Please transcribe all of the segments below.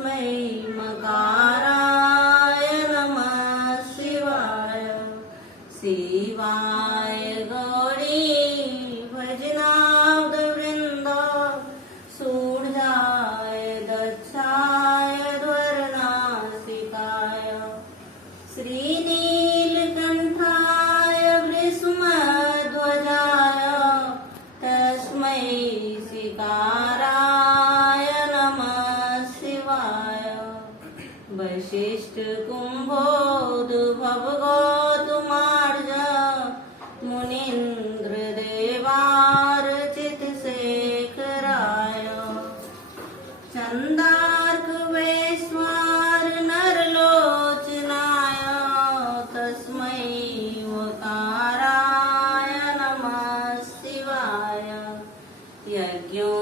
तस्मै मकाराय नमः शिवाय। शिवाय गौरी भजनाब्दवृन्द सूर्याय दक्षाय ध्वरनासिकाय श्रीनीलकण्ठाय वृषध्वजाय तस्मै शिकाराय नमः शिवाय। वसिष्ठ कुम्भोद्भव गौतमार्ज मुनीन्द्र देवार्चित शेखराय चन्दार्क वैश्वार नरलोचनाय तस्मै वकाराय नमः शिवाय। यज्ञोशरूपाय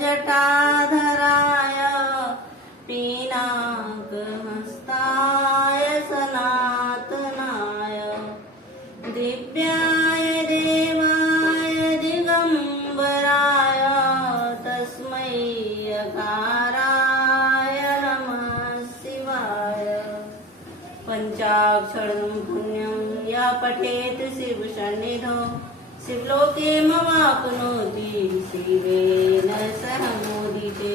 जटाधराय पिनाकहस्ताय सनातनाय दिव्याय देवाय दिगम्बराय तस्मै यकाराय नमः शिवाय। पंचाक्षरं पुण्यं या पठेत शिवसन्निधौ शिवलोके मवाप्नोति शिवेन सह मोदिते।